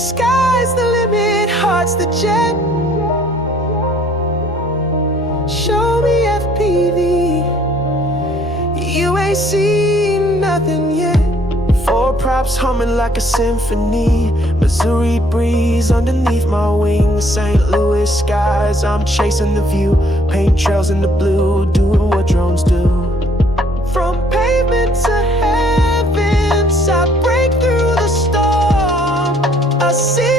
Sky's the limit, heart's the jet. Show me FPV. You ain't seen nothing yet. Four props humming like a symphony. Missouri breeze underneath my wings. St. Louis skies, I'm chasing the view. Paint trails in the blue, doing what drones do. From pavement to heavens, I break through the storm. I see